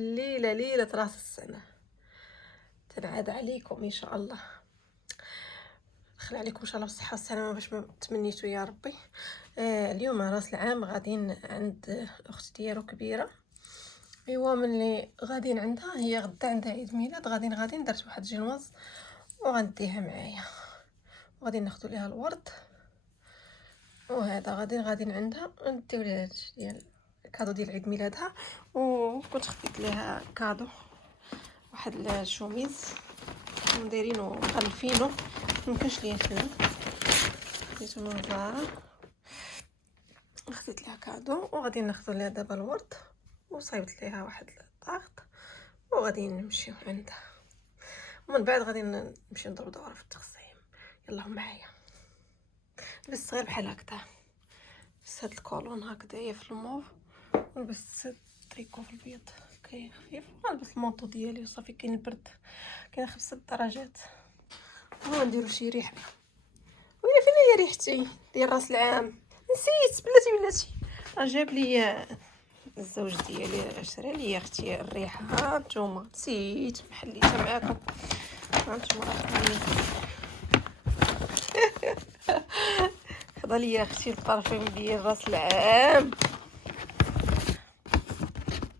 ليلة راس السنة تنعاد عليكم إن شاء الله. دخل عليكم إن شاء الله بالصحة والسلامة باش ما تمنيتو يا ربي. اليوم راس العام غاديين عند الأخت ديالو كبيرة. ايوا ملي غاديين عندها، هي غدا عندها عيد ميلاد، غاديين درت واحد جينواز وغنديها معايا، وغادي ناخذ ليها الورد، وهذا غاديين عندها نديو ليها هادشي ديال الكادو ديال عيد ميلادها. وكنت خديت ليها كادو، واحد الشوميز نديرينو مغلفينو، ميمكنش ليا الفلوس، خديتو من زارا، خديت ليها كادو وغادي ناخذ ليها دابا الورد، وصايبت ليها واحد الطاقط وغادي نمشيو عندها، ومن بعد غادي نمشيو نضربو دوره في التقسيم. يلا معايا. لبست صغير بحال هكذا، لبست هاد الكولون هكذايا في الموف، ولبست هاد التريكو في البيض كاين خفيف، ولبست المونطو ديالي وصافي. كاين البرد، كاين 5 درجات، ونديرو شي ريحه. وين فين هي ريحتي ديال راس العام؟ نسيت بلاتي جاب لي الزوج ديالي، شرا لي اختي الريحه. ها نتوما نسيت محليتها معاكم. ها نتوما خدا لي اختي البارفيم ديال راس العام.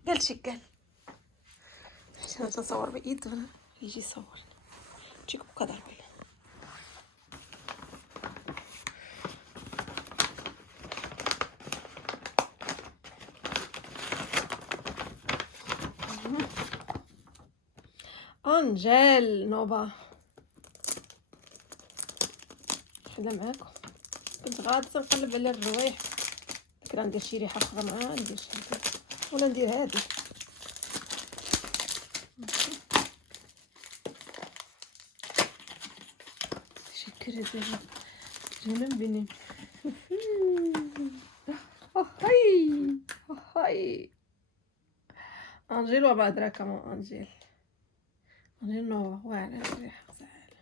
قال حيت انا تصور بايد يجي يصور تجيكم كضرب. انجيل نوبا حدا معاكم. كنت غادي نقلب على الروايح، كنا ندير شي ريحه اخرى معاها، ندير شي ولا ندير هادي. شكرا زين جنن بنين. هاي انجيل وبادرة كمان. انجيل نوبا واعره الريحه زعل.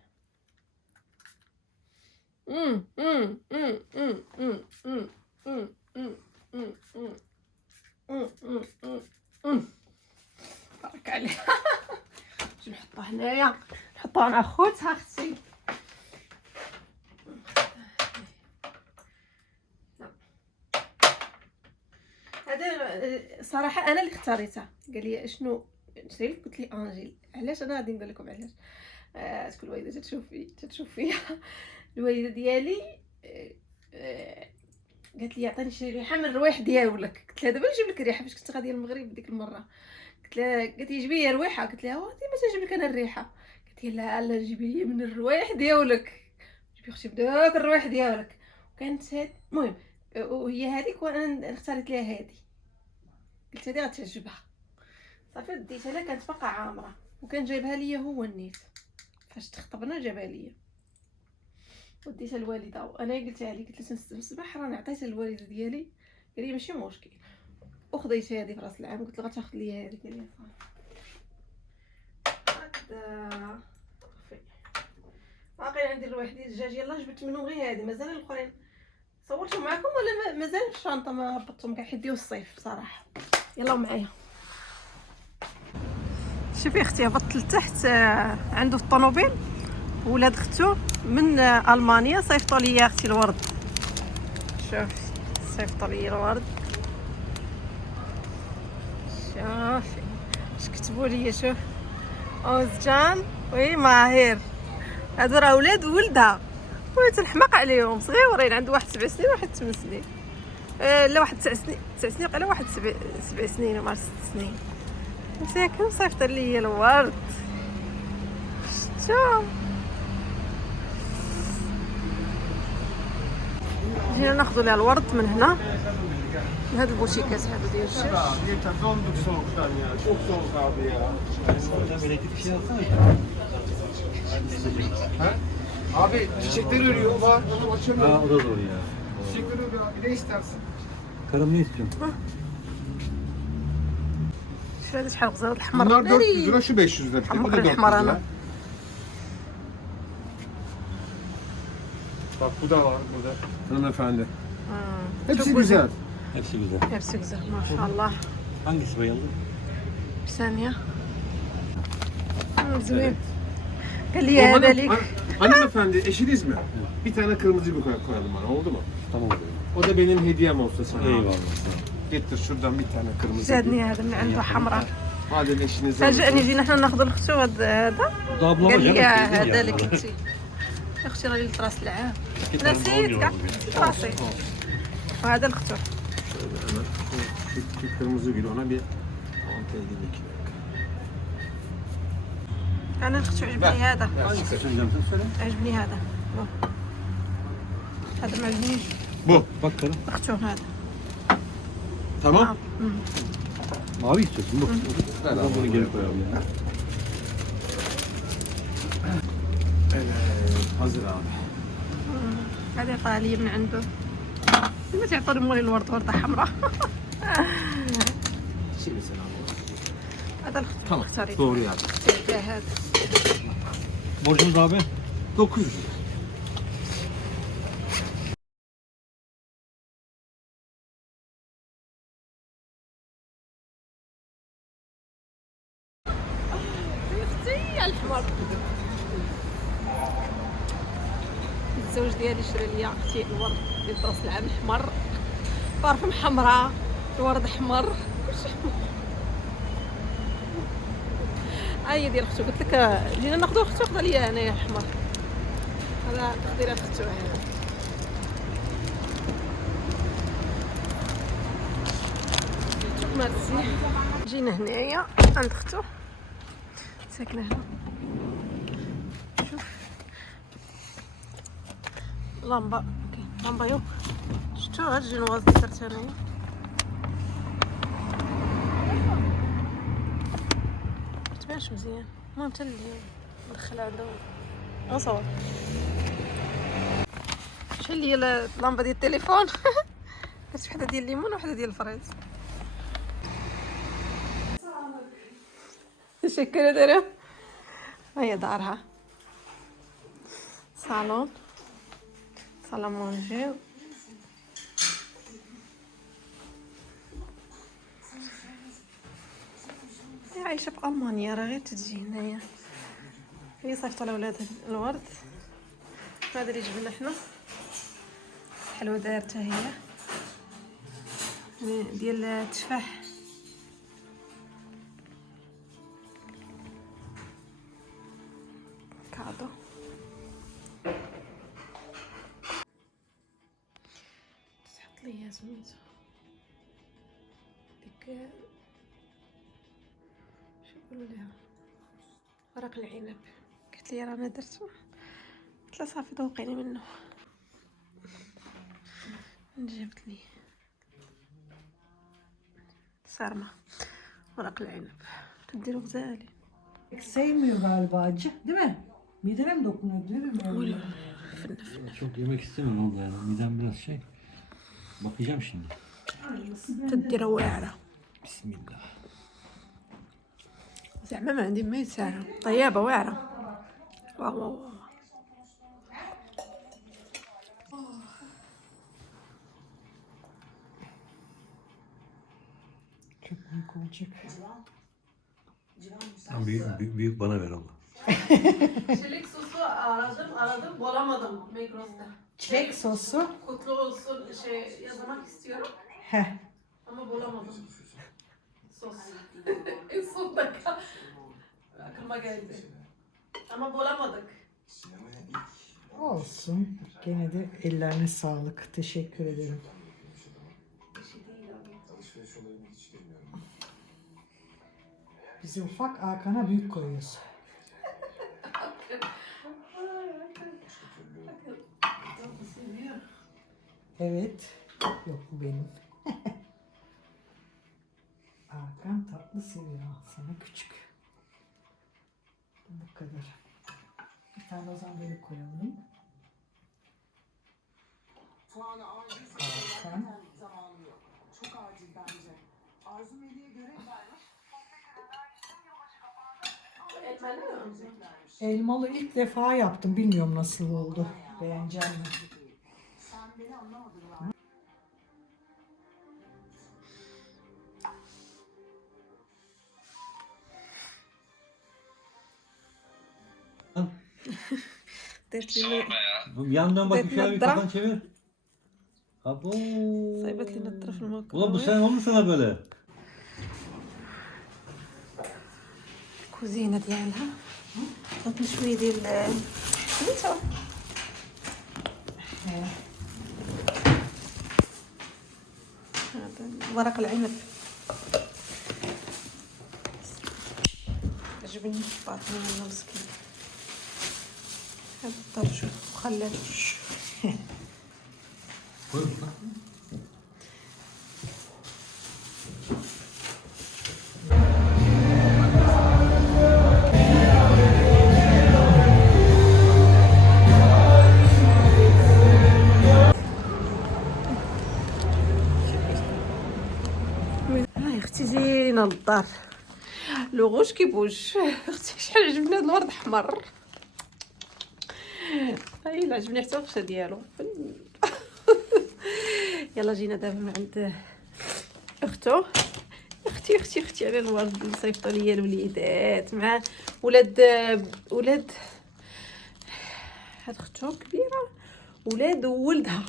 بارك عليها. نجي نحطها هنايا، نحطها مع خوتها اختي. هذا صراحه انا اللي اختاريتها. قال لي شنو نشري لك؟ قلت لي انجيل. علاش؟ انا غادي نقول لكم علاش. تكون الوالده تشوف فيا الوالده ديالي قالت لي عطيني شي ريحه من الروايح ديالك. قلت لها دابا نجيب لك الريحه، فاش كنت غاديه للمغرب ديك المره. قالت لي جيبي لي ريحه. قلت لها ودي ما تجيب لك انا الريحه. قالت لي لا جيبي لي من الروايح ديالك، جيبي اختي بداك الروايح ديالك. وكانت هاد المهم، وهي هذيك وانا اختاريت ليها هذه. قلت هذه غتعجبها. صافي ديتها لها، كانت باقا عامره، وكان جايبها ليا هو النيت فاش تخطبنا، جابها ليا وديتها الوالده. وانا قلتها لي، قلت لها نسمح راني عطيتها الوالده ديالي. قال لي ماشي مشكل. وخديت هذه في راس العام، قلت له غتاخذ لي هذه. قال لي صافي هكذا. صافي باقي عندي الروايح ديال الدجاج، يلاه جبت منهم غير هذه، مازال الاخرين صورتهم معكم ولا مازال في الشنطه ما هبطتهم كاع، حيت ديال الصيف صراحه. يلا معايا. شوفي اختي، هبطت لتحت عنده في الطوموبيل، ولاد اختو من المانيا صيفطوا لي اختي الورد. شوفي صيفطوا لي الورد، شوفي اش كتبوا لي. شوف اوزجان وي ماهر، هادو راه ولاد ولدها، وتنحماق عليهم صغيورين. عنده واحد 7 سنين وواحد 8 سنين، لا واحد 9 سنين 9 سنين قال واحد 7 سنين ومع 6 سنين. مساكن صيفط لي الورد. شتو جينا ناخذ لها الورد من هنا، من هاد البوتيكات هادو ديال الشاش. Abi çiçekleri örüyor var. Ha, o da zor ya. Çiçekleri örüyor abi. Ne istersin? Karım ne istiyorsun? شوف هذا شحال غزال الحمر. Bunlar 400 lira, şu 500 lira. Bu da 400 lira. Bak bu da var burada. Hanımefendi. Hepsi güzel. Hepsi güzel. Hepsi güzel maşallah. Hangisi bayıldı? ثانية. زوين. قال لي هذا ليك. Hanımefendi eşiniz mi? Bir tane kırmızı bir koyalım bana, oldu mu? Tamam. O da benim hediyem olsa sana. Eyvallah. Getir şuradan bir tane kırmızı. زادني هذا من عنده حمراء. Madem eşiniz فاجأني جينا حنا ناخذ الختو هذا. Bu da ablama قال لي canım. هذا اللي كنتي. اختي راه ليلة راس العام. نسيت كاع راسي. وهذا الختو. Şöyle hemen şu kırmızı gül ona bir monte edeyim 2 dakika. انا الختو عجبني هذا. Hangisi seçeceğim sen söyle. عجبني هذا. هذا ما عجبنيش. Bu. Bak karım. الختو هذا. Tamam. Mavi istiyorsun bu. Ver Ben abi, bunu geri koyalım ya. Evet, hazır abi. هذه طالية من عنده. ما تعطوني مولي الورد وردة حمراء. Şimdi sen al. هذا الختو. Tamam. اختاري. Doğru yani. اختاري هذا. Borcumuz abi. 900 lira. اختي الحمر. الزوج ديالي شرى لي اختي الورد ديال راس العام احمر، بارفم حمراء، الورد احمر، كلشي احمر. هي ديال اختو، قلت لك جينا ناخذ اختو، خذ لي انايا احمر. هذا تقدير اختو هذا. ميرسي. جينا هنايا عند اختو ساكنه هنا. شوف لمبه، لمبه يو شفتو هاد الجنواز اللي درت انايا. متبانش مزيان، المهم حتى اللي ندخل عندها نصور. شحال ليا اللمبه ديال التليفون. درت وحده ديال الليمون وحده ديال الفريز. Teşekkür ederim. هي دارها. صالون. صالون مونجي. هي عايشة في ألمانيا، راه غير تجي هنايا. هي صيفطوا لولادها الورد. هذا اللي جبنا حنا. حلوة دارتها هي. ديال التفاح. كادو. تحط لي سميتو ديك شو يقولوا لها ورق العنب. قالت لي رانا درتو، قلت لها صافي ذوقيني منه. جابت لي صارمه ورق العنب تديرو غزالي. Sevmiyor galiba acı, değil mi? Midene mi dokunuyor, değil mi? Çok yemek istemiyorum abla yani. Midem biraz şey. Bakacağım şimdi. تديرها واعرة. Bismillah. زعما ما عندي ما يساعة طيابة واعرة. واو واو واو. Çok büyük olacak. Büyük bana ver abla. Çilek sosu aradım bulamadım Migros'ta. Çilek sosu. Kutlu olsun yazmak istiyorum Heh. ama bulamadım. Sos. En son dakika aklıma geldi. Ama bulamadık. Olsun. Gene de ellerine sağlık. Teşekkür ederim. Bizi ufak, Hakan'a büyük koyuyoruz. Evet. Yok bu benim. Hakan tatlı seviyor. Sana küçük. Bu kadar. Bir tane o zaman böyle koyalım. Hakan. Çok acil bence. Arzu Melih'e göre Elmalı ilk defa yaptım. Bilmiyorum nasıl oldu. Beğeneceğim mi? sen beni anlamadın ya. درت لي Yandan bakayım şöyle bir Netdra. kafanı çevir. Abo. صايبت لي نضره في Ulan bu الميكروويف. sen olur sana böyle. الكوزينه ديالها حطيت شويه ديال سميتو هذا ورق العنب. عجبني الطاطمه انا مسكين. هذا الطرشو وخلاته. Koy usta. هاي اختي زينه للدار لوغوش كيبوش. اختي شحال عجبني هذا الورد احمر. هاي اللي عجبني حتى القشه ديالو. يلا جينا دابا من عند اختو. اختي على الورد اللي صيفطوا ليا الوليدات مع ولاد هاد اختو كبيره ولاد وولدها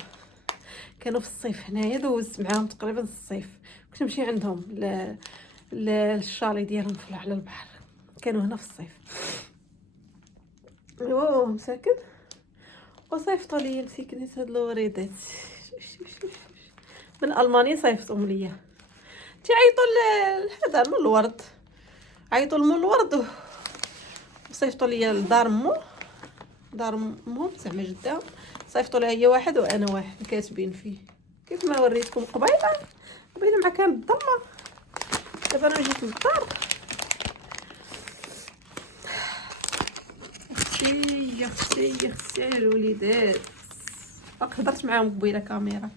كانوا في الصيف هنايا. دوزت معاهم تقريبا الصيف. كنت نمشي عندهم للشالي ديالهم على البحر. كانوا هنا في الصيف. ايوا مساكن وصيفطوا لي مسكنيت هاد الوريدات من المانيا. صيفطهم ليا تيعيطوا هذا من الورد. عيطوا من الورد وصيفطوا لي لدار دار امهم زعما جداهم. صيفطوا لها هي واحد وانا واحد كاتبين فيه كيف ما وريتكم قبيله مع كان بالضمه. دابا انا جيت للدار. اختي على الوليدات. هضرت معاهم قبيله كاميرا.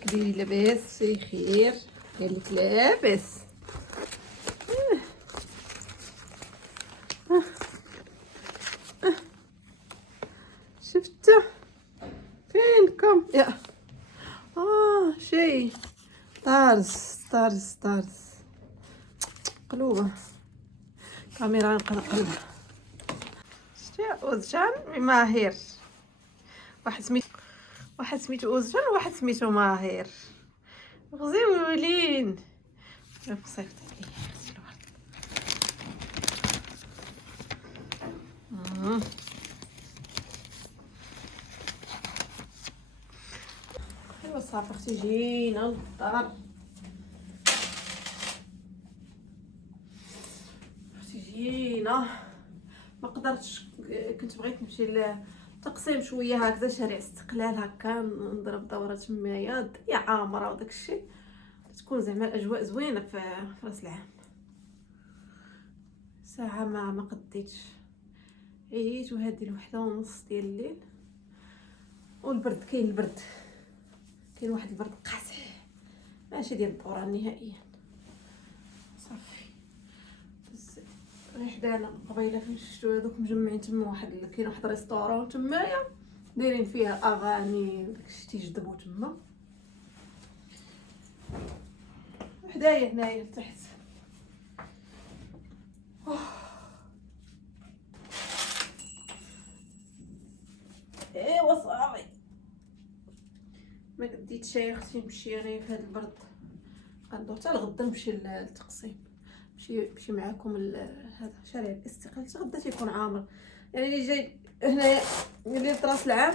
كديري لاباس خير؟ قال لك لاباس. شفت فينكم يا شي طارز قلوبه كاميرا نقلبها. شتي اوزجان ماهر. واحد سميتو اوزجان وواحد سميتو ماهر. غزيولين صيفط عليه الورد. ايوا صافي اختي جينا للدار. ما قدرتش. كنت بغيت نمشي للتقسيم شويه هكذا شارع استقلال هكا نضرب دوره تمايا. الدنيا عامره وداك الشيء تكون زعما الاجواء زوينه في راس العام. ساعه ما قديتش. عييت وهذه الوحده ونص ديال الليل. والبرد كاين واحد البرد قاسح ماشي ديال الدوران نهائيا. صافي غير حدانا قبيله فين شفتو هذوك مجمعين تما كاين واحد ريستورون تمايا دايرين فيها اغاني داكشي تيجذبوا تما. حدايا هنايا لتحت. ايوا صافي ما قديتش يا اختي نمشي انا في هذا البرد. غندور حتى لغدا نمشي للتقسيم. نمشي معاكم هذا شارع الاستقلال. غدا تيكون عامر يعني اللي جاي هنايا ليله راس العام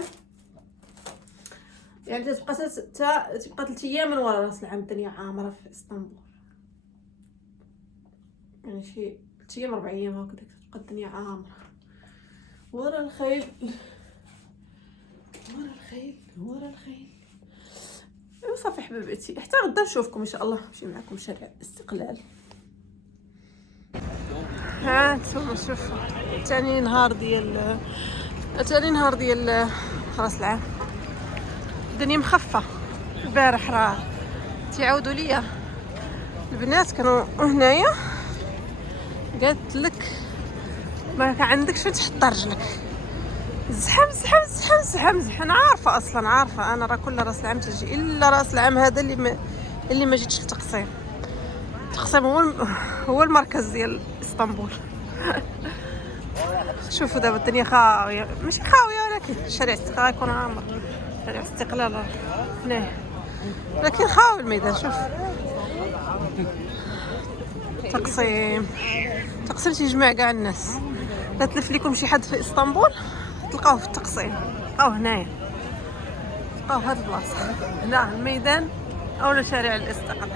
يعني تبقى 3 ايام من ورا راس العام. الدنيا عامره في اسطنبول يعني شي 3 ايام 4 ايام هكذا تبقى الدنيا عامره. ورا الخيل. ايوا صافي حبيبتي حتى غدا نشوفكم ان شاء الله. نمشي معكم شارع الاستقلال. ها انتم شوفوا ثاني نهار ديال راس العام. الدنيا مخفه. البارح راه تيعاودوا ليا البنات كانوا هنايا قالت لك ما عندكش فين تحط رجلك. زحام. انا عارفه انا راه كل راس العام تجي الا راس العام هذا اللي ما جيتش للتقسيم. التقسيم هو المركز ديال اسطنبول. شوفوا دابا الدنيا خاويه ماشي خاويه ولكن شارع الاستقلال يكون عامر. شارع الاستقلال هنايا، لكن خاوي الميدان. شوف تقسيم تيجمع كاع الناس. لا تلف لكم شي حد في اسطنبول تلقاوه في التقسيم، تلقاوه هنايا، تلقاوه في هاد البلاصه هنا الميدان اولا شارع الاستقلال.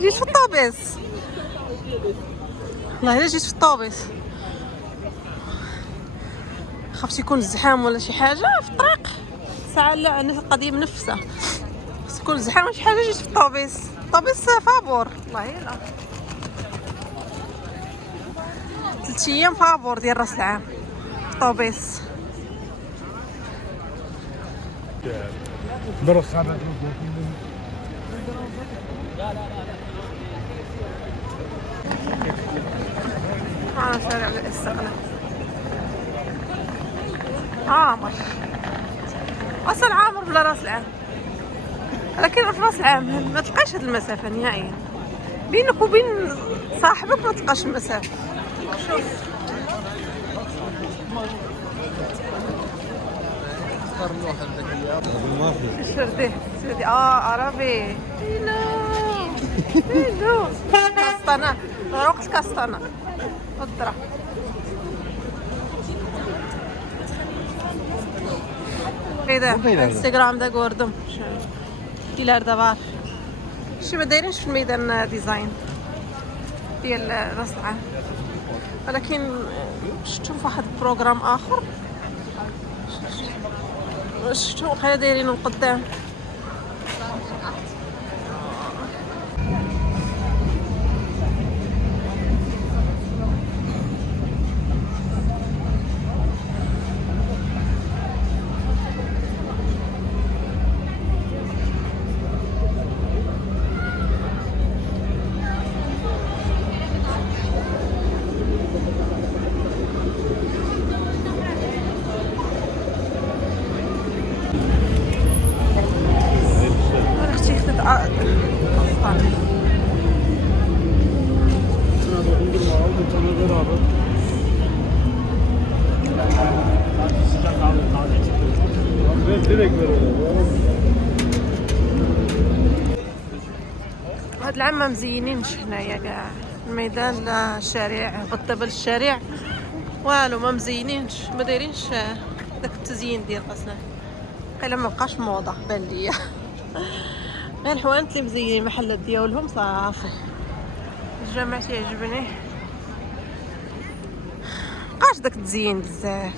جيت في الطوبيس، والله الا جيت في الطوبيس خفت يكون الزحام ولا شي حاجه في الطريق ساعه. لا انا القضيه منفسه، خص يكون الزحام ولا شي حاجه. جيت في الطوبيس فابور، والله الا 3 ايام فابور ديال راس العام طوبيس. شارع الاستقلال عامر، اصلا عامر بلا راس العام، لكن في راس العام ما تلقاش هاد المسافه نهائيا. بينك وبين صاحبك ما تلقاش المسافه. شوف سردي عربي. هيلو كاستانا وقت كاستانا الدرا. كذا انستغرام دا gördüm. ileride var. شي ما دايرينش في الميدان ديزاين ديال راس العام، ولكن شفتو في واحد البروغرام اخر شفتو بحال دايرينو قدام. هاد العام ما مزينينش هنايا كاع الميدان، لا الشارع غدا الشارع والو ما مزينينش، ما دايرينش داك التزيين ديال راسنا. قيلا ما بقاش موضه بان ليا. غير الحوانت اللي مزينين المحلات ديالهم صافي. الجامع تيعجبني، مبقاش داك التزيين بزاف.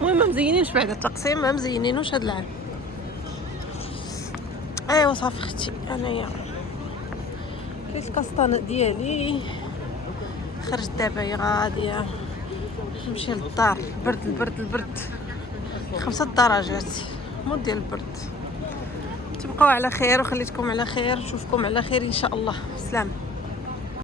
المهم ما مزينينش بعد التقسيم، ما مزينينوش هاد العام. ايوا صافي اختي انايا كاين الكاستانه ديالي خرجت دابا هي غاديه نمشي للدار. البرد 5 درجات مود ديال البرد. تبقاو على خير وخليتكم على خير، نشوفكم على خير ان شاء الله. سلام.